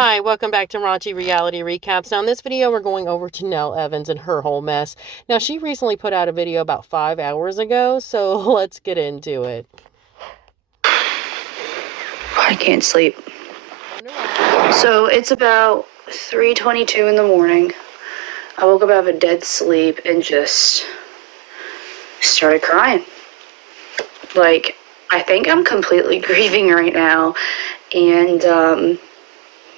Hi, welcome back to Raunchy Reality Recaps. Now, in this video, we're going over Jenelle Evans and her whole mess. Now, she recently put out a video about 5 hours ago, so let's get into it. I can't sleep. So it's about 3:22 in the morning. I woke up out of a dead sleep and just started crying. Like, I think I'm completely grieving right now, and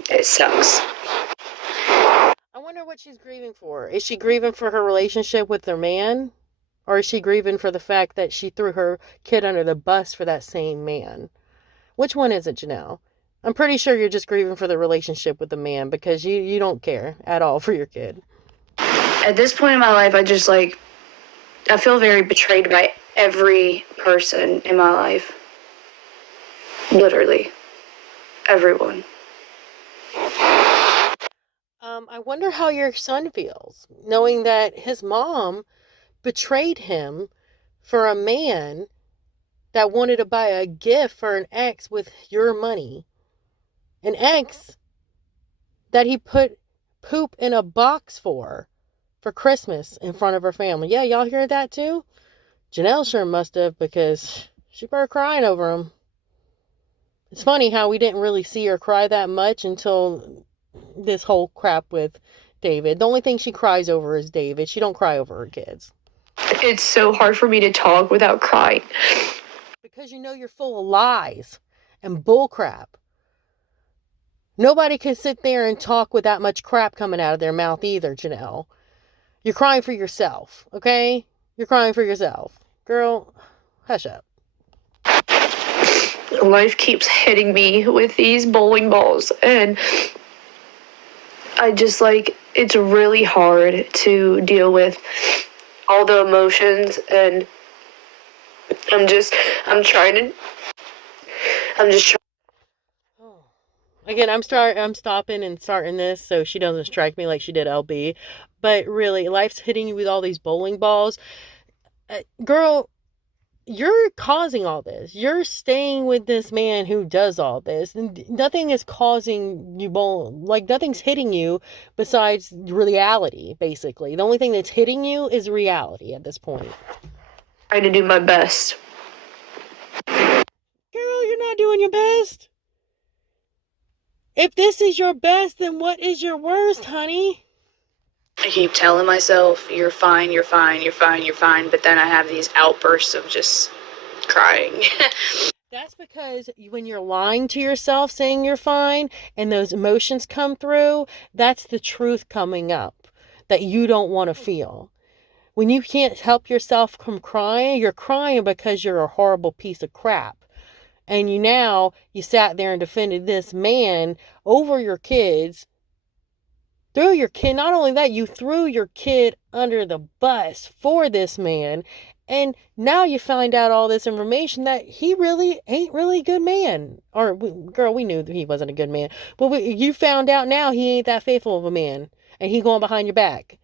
it sucks. I wonder what she's grieving for. Is she grieving for her relationship with her man? Or is she grieving for the fact that she threw her kid under the bus for that same man? Which one is it, Jenelle? I'm pretty sure you're just grieving for the relationship with the man because you don't care at all for your kid. At this point in my life, I feel very betrayed by every person in my life. Literally. Everyone. I wonder how your son feels, knowing that his mom betrayed him for a man that wanted to buy a gift for an ex with your money. An ex that he put poop in a box for Christmas in front of her family. Yeah, y'all hear that too? Jenelle sure must have, because she started crying over him. It's funny how we didn't really see her cry that much until this whole crap with David. The only thing she cries over is David. She don't cry over her kids. It's so hard for me to talk without crying. Because you're full of lies and bullcrap. Nobody can sit there and talk with that much crap coming out of their mouth either, Jenelle. You're crying for yourself, okay? You're crying for yourself. Girl, hush up. Life keeps hitting me with these bowling balls, and it's really hard to deal with all the emotions, and I'm just trying. Again, I'm stopping and starting this so she doesn't strike me like she did LB. But really, life's hitting you with all these bowling balls. Girl, you're causing all this. You're staying with this man who does all this. And nothing is causing you nothing's hitting you besides reality, basically. The only thing that's hitting you is reality at this point. Trying to do my best. Girl, you're not doing your best. If this is your best, then what is your worst, honey? I keep telling myself, you're fine, you're fine, you're fine, you're fine, but then I have these outbursts of just crying. That's because when you're lying to yourself saying you're fine and those emotions come through, that's the truth coming up that you don't want to feel. When you can't help yourself from crying, you're crying because you're a horrible piece of crap. And you sat there and defended this man over your kids. Threw your kid, not only that, you threw your kid under the bus for this man. And now you find out all this information that he really ain't really a good man. Or, girl, we knew that he wasn't a good man. But you found out now he ain't that faithful of a man. And he going behind your back.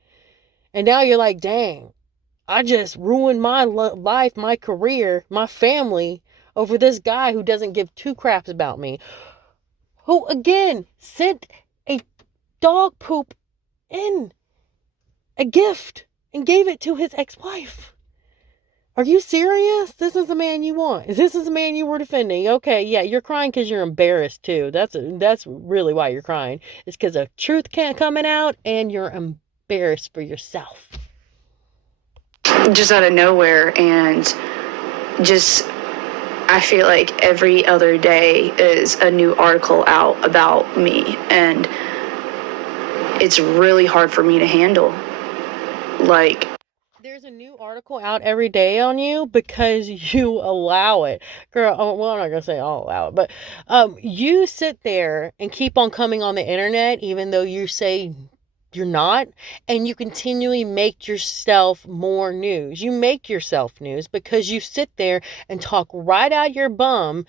And now you're like, dang, I just ruined my life, my career, my family over this guy who doesn't give two craps about me. Who, again, sent a dog poop in a gift and gave it to his ex-wife. Are you serious? This is the man you want. This is the man you were defending. Okay, yeah, you're crying because you're embarrassed too. That's really why you're crying. It's because the truth can't coming out and you're embarrassed for yourself. Just out of nowhere, and just I feel like every other day is a new article out about me, and it's really hard for me to handle. Like, there's a new article out every day on you because you allow it. Girl, well, I'm not going to say I'll allow it, but you sit there and keep on coming on the internet even though you say you're not, and you continually make yourself more news. You make yourself news because you sit there and talk right out your bum,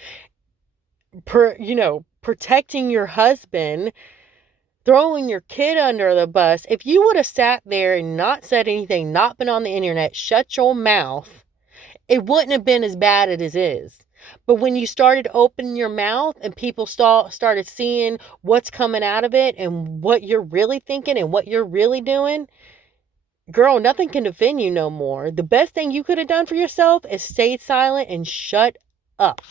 protecting your husband, throwing your kid under the bus. If you would have sat there and not said anything, not been on the internet, shut your mouth, it wouldn't have been as bad as it is. But when you started opening your mouth and people started seeing what's coming out of it and what you're really thinking and what you're really doing, girl, nothing can defend you no more. The best thing you could have done for yourself is stayed silent and shut up.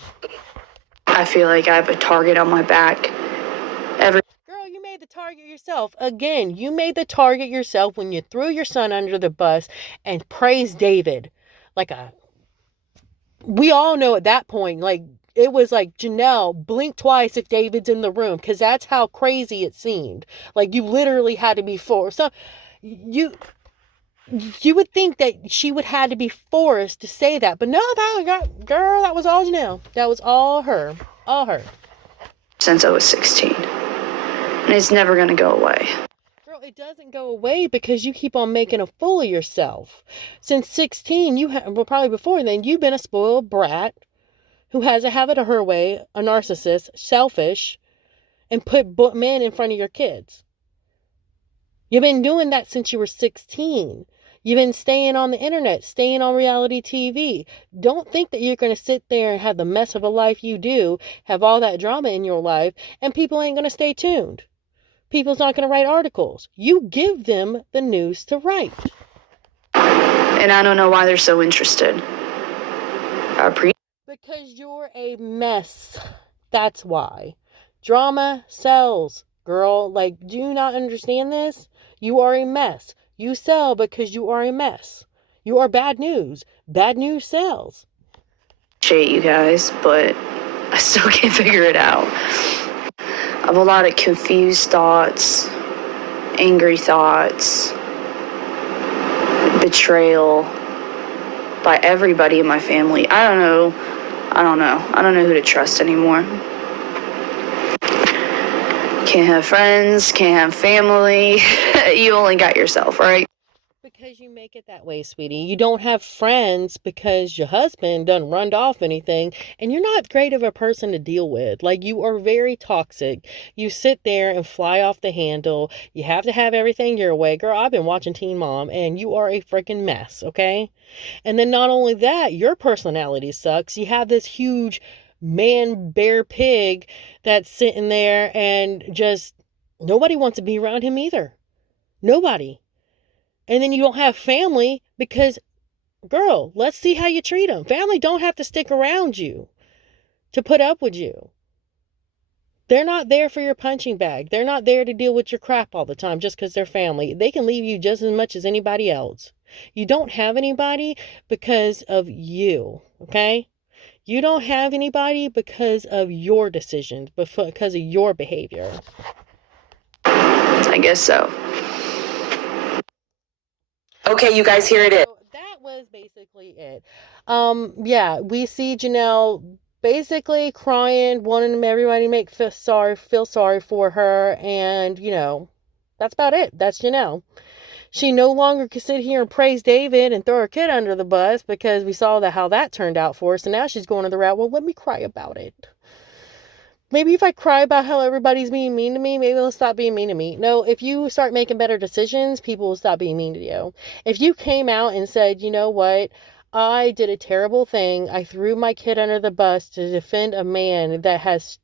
I feel like I have a target on my back. Girl, you made the target yourself. Again, you made the target yourself when you threw your son under the bus and praised David. Like we all know at that point, like, it was like, Jenelle, blink twice if David's in the room, because that's how crazy it seemed. Like, you literally had to be forced. So you would think that she would have to be forced to say that, but no, girl, that was all Jenelle. That was all her. All her. Since I was 16. And it's never going to go away. Girl, it doesn't go away because you keep on making a fool of yourself. Since 16, well, probably before then, you've been a spoiled brat who has a habit of her way, a narcissist, selfish, and put men in front of your kids. You've been doing that since you were 16. You've been staying on the internet, staying on reality TV. Don't think that you're going to sit there and have the mess of a life you do, have all that drama in your life, and people ain't going to stay tuned. People's not going to write articles. You give them the news to write. And I don't know why they're so interested. Because you're a mess. That's why. Drama sells, girl. Like, do you not understand this? You are a mess. You sell because you are a mess. You are bad news. Bad news sells. Appreciate you guys, but I still can't figure it out. I have a lot of confused thoughts, angry thoughts, betrayal by everybody in my family. I don't know who to trust anymore. Can't have friends, can't have family. You only got yourself, right? Because you make it that way, sweetie. You don't have friends because your husband doesn't run off anything, and you're not great of a person to deal with. Like, you are very toxic. You sit there and fly off the handle. You have to have everything your way. Girl, I've been watching Teen Mom, and you are a freaking mess, okay? And then not only that, your personality sucks. You have this huge man bear pig that's sitting there, and just nobody wants to be around him either. Nobody. And then you don't have family because, girl, let's see how you treat them. Family don't have to stick around you to put up with you. They're not there for your punching bag. They're not there to deal with your crap all the time just because they're family. They can leave you just as much as anybody else. You don't have anybody because of you, okay? You don't have anybody because of your decisions, but because of your behavior. I guess so. Okay, you guys, here it is. So that was basically it. Yeah, we see Jenelle basically crying, wanting everybody to feel sorry for her, and that's about it. That's Jenelle. She no longer can sit here and praise David and throw her kid under the bus because we saw how that turned out for her. So now she's going to the route, well, let me cry about it. Maybe if I cry about how everybody's being mean to me, maybe they'll stop being mean to me. No, if you start making better decisions, people will stop being mean to you. If you came out and said, you know what, I did a terrible thing. I threw my kid under the bus to defend a man that has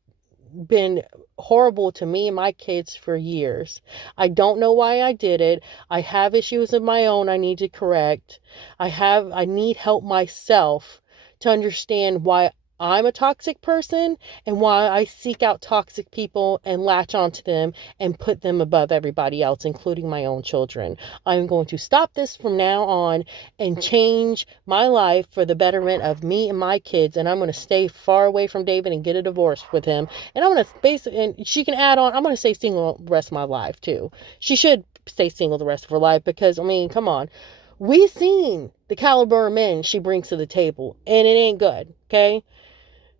been horrible to me and my kids for years. I don't know why I did it. I have issues of my own I need to correct. I need help myself to understand why I'm a toxic person and why I seek out toxic people and latch onto them and put them above everybody else, including my own children. I'm going to stop this from now on and change my life for the betterment of me and my kids. And I'm going to stay far away from David and get a divorce with him. And I'm going to and she can add on, I'm going to stay single the rest of my life too. She should stay single the rest of her life because, I mean, come on. We've seen the caliber of men she brings to the table and it ain't good, okay?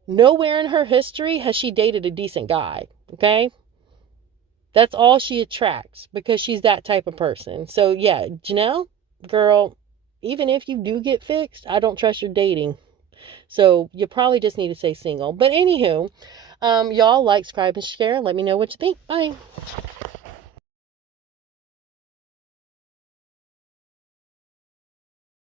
Nowhere in her history has she dated a decent guy, okay? That's all she attracts because she's that type of person. So, yeah, Jenelle, girl, even if you do get fixed, I don't trust your dating. So, you probably just need to stay single. But anywho, y'all like, subscribe, and share. Let me know what you think. Bye.